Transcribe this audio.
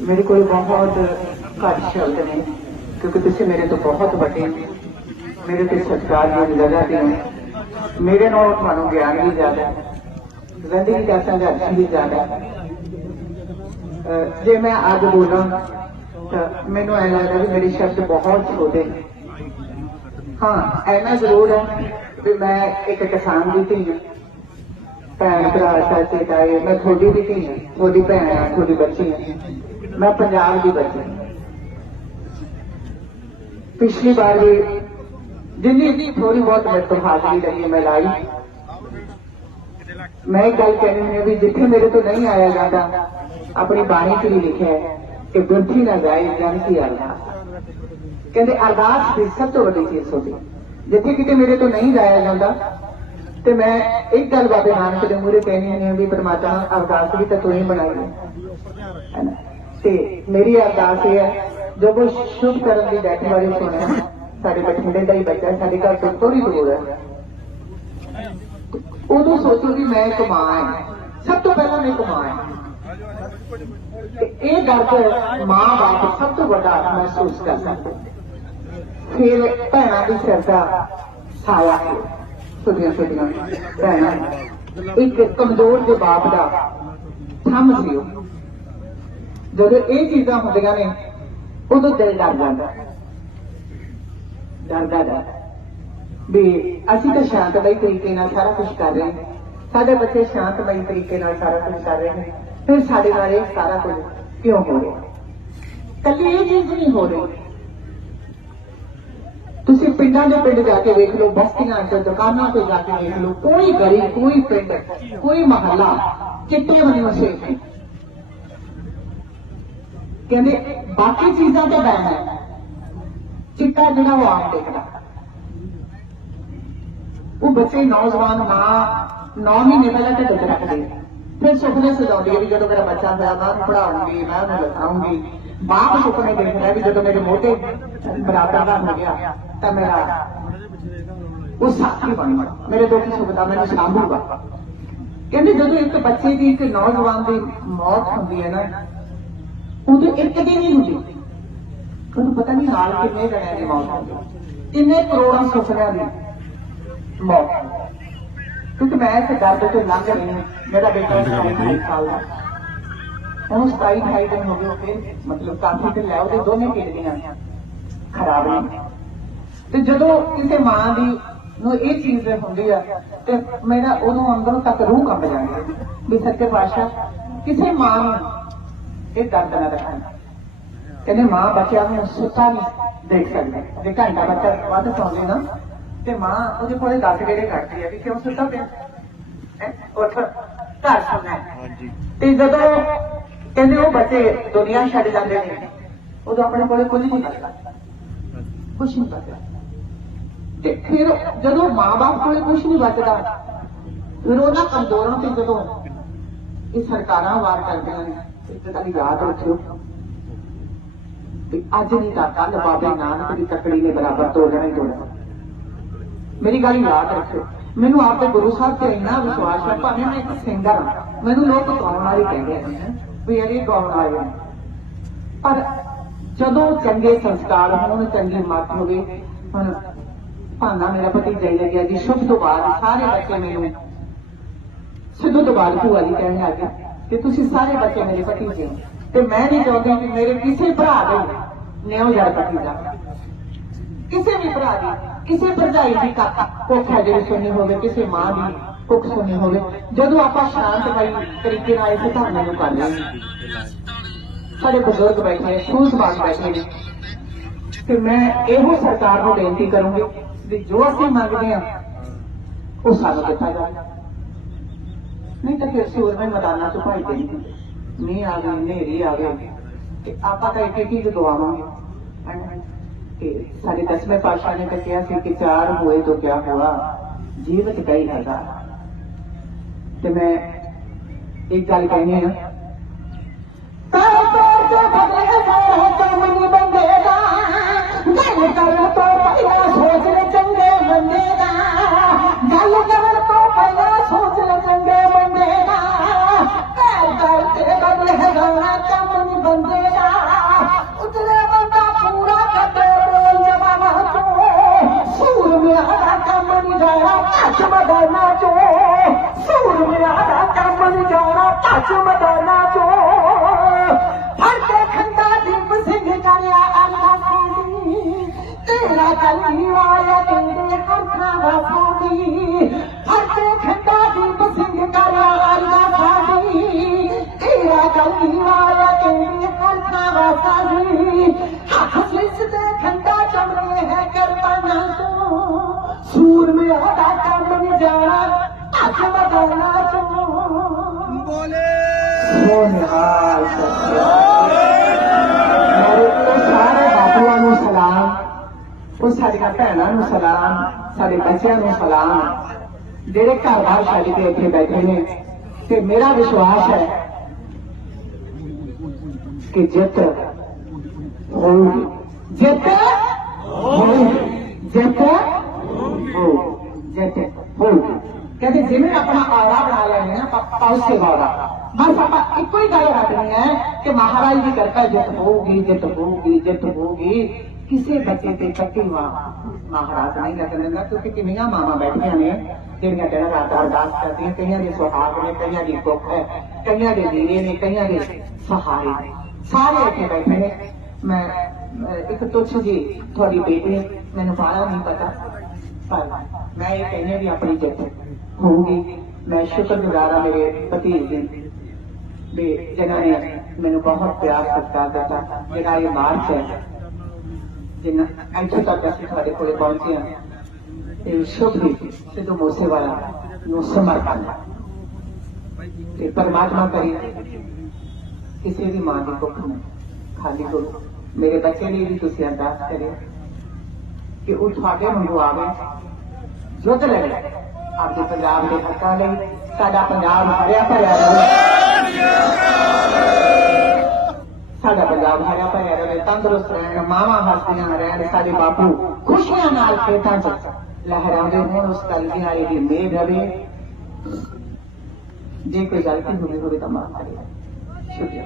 ਮੇਰੇ ਕੋਲ ਬਹੁਤ ਘੱਟ ਸ਼ਬਦ ਨੇ, ਕਿਉਂਕਿ ਤੁਸੀਂ ਮੇਰੇ ਤੋਂ ਬਹੁਤ ਵੱਡੇ ਹੋ। ਮੇਰੇ ਤੇ ਸਤਿਕਾਰ ਦੀ ਜਗ੍ਹਾ ਤੇ ਹੋ। ਮੇਰੇ ਨਾਲ ਤੁਹਾਨੂੰ ਗਿਆਨ ਵੀ ਜ਼ਿਆਦਾ ਹੈ। ਜ਼ਿੰਦਗੀ ਦਾ ਸੰਘਰਸ਼ ਵੀ ਜ਼ਿਆਦਾ ਜੇ ਮੈਂ ਅੱਜ ਬੋਲਾਂ ਤਾਂ ਮੈਨੂੰ ਐ ਲੱਗਦਾ ਵੀ ਮੇਰੇ ਸ਼ਬਦ ਬਹੁਤ ਛੋਟੇ ਹਾਂ, ਐਨਾ ਜ਼ਰੂਰ ਹੈ ਵੀ ਮੈਂ ਇੱਕ ਕਿਸਾਨ ਦੀ ਧੀ ਹਾਂ। ਭੈਣ ਭਰਾ, ਚਾਚੇ, ਤਾਏ, ਮੈਂ ਤੁਹਾਡੀ ਵੀ ਧੀ ਹਾਂ, ਤੁਹਾਡੀ ਭੈਣ ਹਾਂ, ਤੁਹਾਡੀ ਬੱਚੀ ਹਾਂ। ਮੈਂ ਪੰਜਾਬ ਦੀ ਬੱਚੀ ਪਿਛਲੀ ਵਾਰ ਵੀ ਜਿੰਨੀ ਥੋੜੀ ਬਹੁਤ ਮੇਰੇ ਤੋਂ ਹਾਜ਼ਰੀ ਲੱਗੀ ਮੈਂ ਲਾਈ। ਮੈਂ ਇੱਕ ਗੱਲ ਕਹਿਣੀ ਹੈ ਵੀ ਜਿੱਥੇ ਮੇਰੇ ਤੋਂ ਨਹੀਂ ਆਇਆ ਜਾਂਦਾ, ਆਪਣੀ ਬਾਣੀ 'ਚ ਵੀ ਲਿਖਿਆ ਹੈ ਕਿ ਬਿਰਥੀ ਨਾ ਜਾਏ, ਜਨ ਕੀ ਅਰਦਾਸ। ਕਹਿੰਦੇ ਅਰਦਾਸ ਦੀ ਸਭ ਤੋਂ ਵੱਡੀ ਚੀਜ਼ ਹੁੰਦੀ ਹੈ। ਜਿੱਥੇ ਕਿਤੇ ਮੇਰੇ ਤੋਂ ਨਹੀਂ ਜਾਇਆ ਜਾਂਦਾ, ਤੇ ਮੈਂ ਇੱਕ ਗੱਲ ਬਾਬੇ ਨਾਨਕ ਦੇ ਮੂਹਰੇ ਕਹਿਣੀ ਹੈ ਵੀ ਪਰਮਾਤਮਾ ਅਰਦਾਸ ਵੀ ਤਾਂ ਤੂੰ ਹੀ ਬਣਾਈ ਹੈ। ਤੇ ਮੇਰੀ ਅਰਦਾਸ ਇਹ ਹੈ ਜਦੋਂ ਸ਼ੁਭ ਕਰਨ ਦੀ ਡੈਥ ਬਾਰੇ ਸੁਣਿਆ ਸਾਡੇ ਬਠਿੰਡੇ ਦਾ ਹੀ ਬੱਚਾ, ਸਾਡੇ ਘਰ ਤੋਂ ਥੋੜੀ ਦੂਰ ਹੈ। ਉਦੋਂ ਸੋਚੋ ਕਿ ਮੈਂ ਇੱਕ ਮਾਂ ਸਭ ਤੋਂ ਪਹਿਲਾਂ ਮੈਂ ਇੱਕ ਇਹ ਗੱਲ ਮਾਂ ਬਾਪ ਸਭ ਤੋਂ ਵੱਡਾ ਮਹਿਸੂਸ ਕਰ ਸਕਦੇ ਫਿਰ ਭੈਣਾਂ ਦੀ ਸਰਦਾ ਸਾਇਆ ਛੋਟੀਆਂ ਛੋਟੀਆਂ ਭੈਣਾਂ। ਇੱਕ ਕਮਜ਼ੋਰ ਦੇ ਬਾਪ ਦਾ ਥੰਮ ਸੀ ਜਦੋਂ ਇਹ ਚੀਜ਼ਾਂ ਹੁੰਦੀਆਂ ਨੇ, ਉਦੋਂ ਦਿਲ ਡਰ ਜਾਂਦਾ। ਡਰਦਾ ਡਰ। ਵੀ ਅਸੀਂ ਤਾਂ ਸ਼ਾਂਤਮਈ ਤਰੀਕੇ ਨਾਲ ਸਾਰਾ ਕੁਝ ਕਰ ਰਹੇ ਹਾਂ। ਸਾਡੇ ਬੱਚੇ ਸ਼ਾਂਤਮਈ ਤਰੀਕੇ ਨਾਲ ਸਾਰਾ ਕੁਝ ਕਰ ਰਹੇ ਨੇ। ਫਿਰ ਸਾਡੇ ਨਾਲ ਇਹ ਸਾਰਾ ਕੁਝ ਕਿਉਂ ਹੋ ਰਿਹਾ? ਕੱਲੀ ਇਹ ਚੀਜ਼ ਨਹੀਂ ਹੋ ਰਹੀ। ਤੁਸੀਂ ਪਿੰਡਾਂ ਦੇ ਪਿੰਡ ਜਾ ਕੇ ਵੇਖ ਲਓ, ਬਸਤੀਆਂ 'ਚ ਦੁਕਾਨਾਂ ਤੇ ਜਾ ਕੇ ਵੇਖ ਲਓ, ਕੋਈ ਗਲੀ ਕੋਈ ਪਿੰਡ, ਕੋਈ ਮਹੱਲਾ ਚਿੱਟੇ ਬਣੇ ਵਸੇ ਨੇ। ਕਹਿੰਦੇ, ਬਾਕੀ ਚੀਜ਼ਾਂ ਤੇ ਬੈਨ ਹੈ ਚਿੱਟਾ ਜਿਹੜਾ ਉਹ ਆਮ ਦੇਖਦਾ। ਉਹ ਬੱਚੇ ਨੌਜਵਾਨ ਮਾਂ 9 ਮਹੀਨੇ ਪਹਿਲਾਂ ਢਿੱਡ ਤੇ ਰੱਖਦੇ। ਫਿਰ ਸੁਪਨੇ ਸਜਾਉਂਦੀ ਹੈ ਵੀ ਜਦੋਂ ਮੇਰਾ ਬੱਚਾ ਹੋਇਆ ਮੈਂ ਉਹਨੂੰ ਪੜਾਉਂਗੀ ਮੈਂ ਉਹਨੂੰ ਲਿਖਾਉਂਗੀ। ਬਾਪ ਸੁਪਨੇ ਦੇਖਦਾ ਵੀ ਜਦੋਂ ਮੇਰੇ ਮੋਢੇ ਬਰਾਬਰ ਦਾ ਹੋ ਗਿਆ, ਤਾਂ ਮੇਰਾ ਉਹ ਸਾਥੀ ਬਣੂਗਾ ਮੇਰੇ ਦੁੱਖ ਸੁੱਖ ਦਾ ਮੈਨੂੰ ਸਾਂਭੂਗਾ। ਕਹਿੰਦੇ ਜਦੋਂ ਇੱਕ ਬੱਚੇ ਦੀ, ਇੱਕ ਨੌਜਵਾਨ ਦੀ ਮੌਤ ਹੁੰਦੀ ਹੈ ਨਾ ਉਦੋਂ ਇੱਕ ਦਿਨ ਹੀ ਹੁੰਦੀ ਉਹਨੂੰ ਪਤਾ ਨਹੀਂ ਨਾਲ ਕਿੰਨੇ ਜਣਿਆਂ ਦੀ ਮੌਤ ਹੁੰਦੀ ਕਿੰਨੇ ਕਰੋੜਾਂ ਸੁਪਨਿਆਂ ਦੀ ਮੌਤ ਕਿਉਂਕਿ ਮੈਂ ਇਸ ਦਰਦ ਤੋਂ ਲੰਘ ਰਹੀ ਹਾਂ ਮੇਰਾ ਬੇਟਾ 27 ਸਾਲ ਦਾ। ਉਹਨੂੰ 27 28 ਦਿਨ ਹੋ ਗਏ ਉਹ ਫਿਰ ਮਤਲਬ ਕਾਫੀ ਦਿਨ ਲੈ ਉਹਦੇ ਦੋਨੇ ਕਿਡਨੀਆਂ ਖਰਾਬ ਨੇ। ਤੇ ਜਦੋਂ ਕਿਸੇ ਮਾਂ ਦੀ ਨੂੰ ਇਹ ਚੀਜ਼ ਹੁੰਦੀ ਆ ਤੇ ਮੇਰਾ ਉਹਨੂੰ ਅੰਦਰੋਂ ਤੱਕ ਰੂਹ ਕੰਬ ਜਾਂਦੀ। ਹੈ ਵੀ ਸੱਚੇ ਪਾਤਸ਼ਾਹ ਕਿਸੇ ਮਾਂ ਨੂੰ ਇਹ ਦਰਦ ਨਾ ਦਿਖਾਈ। ਕਹਿੰਦੇ ਮਾਂ ਬੱਚਿਆਂ ਨੂੰ ਸੁੱਤਾ ਨਹੀਂ ਦੇਖ ਸਕਦੀ। ਜੇ ਘੰਟਾ ਬੱਚਾ ਵੱਧ ਸੌਂਦੇ ਨਾ ਤੇ ਮਾਂ ਉਹਦੇ ਕੋਲੇ ਦੱਸ ਗੇੜੇ ਕੱਢਦੀ ਆ ਵੀ ਕਿਉਂ ਸੁੱਤਾ ਪਿਆ? ਉੱਠ ਘਰ ਸੌਣਾ। ਤੇ ਜਦੋਂ ਕਹਿੰਦੇ ਉਹ ਬੱਚੇ ਦੁਨੀਆ ਛੱਡ ਜਾਂਦੇ ਨੇ ਉਦੋਂ ਆਪਣੇ ਕੋਲੇ ਕੁਝ ਨਹੀਂ ਬਚਦਾ ਕੁਝ ਨਹੀਂ ਬਚਦਾ ਤੇ ਫਿਰ ਜਦੋਂ ਮਾਂ-ਬਾਪ ਕੋਲੇ ਕੁਝ ਨਹੀਂ ਬਚਦਾ ਫਿਰ ਉਹਨਾਂ ਕਮਜ਼ੋਰਾਂ ਤੇ ਜਦੋਂ ਇਹ ਸਰਕਾਰਾਂ ਵਾਰ ਕਰਦੀਆਂ ਨੇ ਇੱਕ ਗੱਲ ਯਾਦ ਰੱਖਿਓ ਵੀ ਅੱਜ ਨਹੀਂ ਤਾਂ ਕੱਲ ਬਾਬੇ ਨਾਨਕ ਦੀ ਤਕੜੀ ਨੇ ਬਰਾਬਰ ਤੋੜਨਾ ਹੀ ਤੋੜਨਾ। ਮੇਰੀ ਗੱਲ ਯਾਦ ਰੱਖਿਓ। ਮੈਨੂੰ ਆਪਦੇ ਗੁਰੂ ਸਾਹਿਬ ਤੇ ਇੰਨਾ ਵਿਸ਼ਵਾਸ ਹੈ, ਭਾਵੇਂ ਮੈਂ ਇੱਕ ਸਿੰਗਰ ਹਾਂ। ਮੈਨੂੰ ਲੋਕ ਗਾਉਣ ਵਾਲੇ ਕਹਿੰਦੇ ਨੇ ਵੀ ਇਹ ਗਾਉਣ ਵਾਲੇ ਨੇ। ਪਰ ਜਦੋਂ ਚੰਗੇ ਸੰਸਕਾਰ ਹੋਣ, ਚੰਗੀ ਮੱਤ ਹੋਵੇ, ਹੁਣ ਭਾਨਾ ਮੇਰਾ ਭਤੀਜਾ ਹੀ ਲੱਗਿਆ ਜੀ ਸ਼ੁਭ ਤੋਂ ਬਾਅਦ ਸਾਰੇ ਬੱਚੇ ਮੈਨੂੰ ਸਿੱਧੂ ਤੋਂ ਬਾਅਦ ਭੂਆ ਜੀ ਕਹਿਣ ਲੱਗੇ ਕਿ ਤੁਸੀਂ ਸਾਰੇ ਬੱਚੇ ਮੇਰੇ ਭਤੀਜੇ ਤੇ ਮੈਂ ਨਹੀਂ ਚਾਹੁੰਦੀ ਕਿ ਮੇਰੇ ਕਿਸੇ ਭਰਾ ਦੇ ਨਿਉ ਯਾਰ ਭਤੀਜਾ। ਕਿਸੇ ਵੀ ਭਰਾ ਦੀ, ਕਿਸੇ ਭਰਜਾਈ ਦੀ ਕੁੱਖ ਹੈ ਜਿਹੜੀ ਸੁਣਨੀ ਹੋਵੇ, ਕਿਸੇ ਮਾਂ ਦੀ ਕੁੱਖ ਸੁਣਨੀ ਹੋਵੇ। ਜਦੋਂ ਆਪਾਂ ਸ਼ਾਂਤਮਈ ਤਰੀਕੇ ਨਾਲ ਇਸ ਧਰਨੇ ਨੂੰ ਕਰ ਹਾਂ ਸਾਡੇ ਬਜ਼ੁਰਗ ਬੈਠੇ ਨੇ, ਸੂਝਵਾਨ ਬੈਠੇ ਨੇ। ਤੇ ਮੈਂ ਇਹੋ ਸਰਕਾਰ ਨੂੰ ਬੇਨਤੀ ਕਰੂੰਗੀ ਵੀ ਜੋ ਅਸੀਂ ਮੰਗਦੇ ਹਾਂ, ਉਹ ਸਾਨੂੰ ਦਿੱਤਾ ਜਾਵੇ। ਨਹੀਂ ਤਾਂ ਫਿਰ ਸੂਰਮੇ ਮੈਦਾਨਾਂ ਚ ਭਾਈ ਦੇ ਨਹੀਂ ਆ ਗਈ ਨੇਰੀ ਆ ਗਈ। ਤੇ ਆਪਾਂ ਤਾਂ ਇੱਕ ਇੱਕ ਹੀ ਦੁਆਵਾਂਗੇ ਤੇ ਸਾਡੇ ਦਸਵੇਂ ਪਾਤਸ਼ਾਹ ਨੇ ਤਾਂ ਕਿਹਾ ਸੀ ਕਿ ਚਾਰ ਹੋਏ ਤਾਂ ਕਿਆ ਹੋਆ ਜੀਵਤ ਕਈ ਹਜ਼ਾਰ ਤੇ ਮੈਂ ਇੱਕ ਗੱਲ ਕਹਿਣੀ ਹੈ ਤਾਰੇ ਤੋਂ ਜੋ ਬਦਲੇ ਹੋ ਕੰਮ ਨਹੀਂ ਬੰਦੇਗਾ ਗੱਲ ਕਰਨ ਤੋਂ ਪਹਿਲਾਂ ਸੋਚ ਲੈ ਚੰਗੇ ਬੰਦੇ ਦਾ। ਗੱਲ ਕਰਨ ਟੱਚ ਮਦਾਨਾ ਚੋ। ਫੜ ਕੇ ਖੰਡਾ ਦੀਪ ਸਿੰਘ ਕਰਿਆ ਅੱਲਾ ਤੇਰਾ ਕਲੀ ਵਾਲਾ ਤੇਰੇ ਹੱਥਾਂ ਦਾ ਸਾਡੀ ਫੜ ਕੇ ਖੰਡਾ ਦੀਪ ਸਿੰਘ ਕਰਿਆ ਅੱਲਾ ਸਾਡੀ ਤੇਰਾ ਕਲੀ ਵਾਲਾ ਤੇਰੇ ਹੱਥਾਂ ਦਾ ਸਾਡੀ ਹੱਥ ਵਿੱਚ ਤੇ ਖੰਡਾ ਚਮੜੇ ਹੈ ਕਰਪਾਨਾ ਤੋਂ। ਸੂਰ ਮੇ ਉਹਦਾ ਕੰਮ ਨਹੀਂ ਜਾਣਾ। ਹੱਥ ਮਦਾਨਾ ਸੋਨਿਹਾਲ ਮੇਰੇ ਉਹ ਸਾਰੇ ਬਾਪੂਆਂ ਨੂੰ ਸਲਾਮ, ਉਹ ਸਾਡੀਆਂ ਭੈਣਾਂ ਨੂੰ ਸਲਾਮ ਸਾਡੇ ਬੱਚਿਆਂ ਨੂੰ ਸਲਾਮ, ਜਿਹੜੇ ਘਰ ਬਾਹਰ ਛੱਡ ਕੇ ਇੱਥੇ ਬੈਠੇ ਨੇ, ਤੇ ਮੇਰਾ ਵਿਸ਼ਵਾਸ ਹੈ ਕਿ ਜਿੱਤ ਹੋਊਗੀ। ਜਿੱਤ ਹੋਊਗੀ। ਜਿੱਤ ਹੋਊਗੀ। ਜਿੱਤ ਹੋਊਗੀ। ਕਹਿੰਦੇ ਜਿਵੇਂ ਆਪਣਾ ਆਰਾ ਬਣਾ ਲੈਣੇ ਨਾ ਪਾਉਸੇ ਵਾਲਾ। ਬਸ ਆਪਾਂ ਇੱਕੋ ਹੀ ਗੱਲ ਰੱਖਣੀ ਹੈ ਕਿ ਮਹਾਰਾਜ ਦੀ ਕਿਰਪਾ ਜਿੱਤ ਹੋਊਗੀ ਜਿੱਤ ਹੋਊਗੀ ਜਿੱਤ ਹੋਊਗੀ। ਕਿਸੇ ਬੱਚੇ ਤੇ ਕੱਟੀਵਾ ਮਹਾਰਾਜ ਨਹੀਂ ਲੱਗਣ ਦਿੰਦਾ ਕਿਉਂਕਿ ਕਿੰਨੀਆਂ ਮਾਵਾਂ ਬੈਠੀਆਂ ਨੇ, ਜਿਹੜੀਆਂ ਦਿਨ ਰਾਤ ਅਰਦਾਸ ਕਰਦੀਆਂ, ਕਈਆਂ ਦੇ ਸੁਹਾਗ ਨੇ, ਕਈਆਂ ਦੀ ਕੁੱਖ ਹੈ, ਕਈਆਂ ਦੇ ਦੀਵੇ ਨੇ, ਕਈਆਂ ਦੇ ਸਹਾਰੇ ਨੇ। ਸਾਰੇ ਇੱਥੇ ਬੈਠੇ ਨੇ। ਮੈਂ ਇੱਕ ਤੁੱਛ ਜੀ, ਤੁਹਾਡੀ ਬੇਟੀ ਮੈਨੂੰ ਬਾਹਲਾ ਨਹੀਂ ਪਤਾ, ਪਰ ਮੈਂ ਇਹ ਕਹਿੰਦੀ ਵੀ ਆਪਣੀ ਜਿੱਤ ਹੋਊਗੀ। ਮੈਂ ਸ਼ੁਕਰਗੁਜ਼ਾਰ ਹਾਂ ਮੇਰੇ ਭਤੀਜ ਦੇ। ਵੀ ਜਿਨ੍ਹਾਂ ਨੇ ਮੈਨੂੰ ਬਹੁਤ ਪਿਆਰ ਸਤਿਕਾਰ ਦਿੱਤਾ ਜਿਹੜਾ ਇਹ ਮਾਰਚ ਹੈ, ਜਿੰਨਾ ਇੱਥੇ ਤੱਕ ਅਸੀਂ ਤੁਹਾਡੇ ਕੋਲੇ ਪਹੁੰਚੇ ਹਾਂ ਇਹ ਸ਼ੁਭ ਹੀ ਸਿੱਧੂ ਮੂਸੇਵਾਲਾ ਨੂੰ ਸਮਰਪਣ ਤੇ ਪਰਮਾਤਮਾ ਕਰੇ ਕਿਸੇ ਵੀ ਮਾਂ ਦੀ ਕੁੱਖ ਨੂੰ ਖਾਲੀ ਕਰੋ। ਮੇਰੇ ਬੱਚੇ ਲਈ ਵੀ ਤੁਸੀਂ ਅਰਦਾਸ ਕਰਿਓ ਕਿ ਉਹ ਤੁਹਾਡੇ ਵਾਂਗੂ ਆਵੇ ਯੁੱਧ ਲੜੇ ਆਪਣੇ ਪੰਜਾਬ ਦੇ ਹੱਕਾਂ ਲਈ, ਸਾਡਾ ਪੰਜਾਬ ਹਰਿਆ ਭਰਿਆ ਰਹੇ। ਸਾਡਾ ਪੰਜਾਬ ਹਰਿਆ ਭਰਿਆ ਰਹੇ ਤੰਦਰੁਸਤ ਰਹਿਣ ਮਾਵਾਂ ਹੱਸਦੀਆਂ ਰਹਿਣ ਸਾਡੇ ਬਾਪੂ ਖੁਸ਼ੀਆਂ ਨਾਲ ਖੇਤਾਂ 'ਚ ਲਹਿਰਾਉਂਦੇ ਹੋਣ ਉਸ ਕਲਗੀ ਵਾਲੇ ਦੀ ਮੇਰ ਰਵੇ ਜੇ ਕੋਈ ਗਲਤੀ ਹੋਵੇ ਹੋਵੇ ਤਾਂ ਮਾਫ ਕਰਿਓ ਸ਼ੁਕਰੀਆ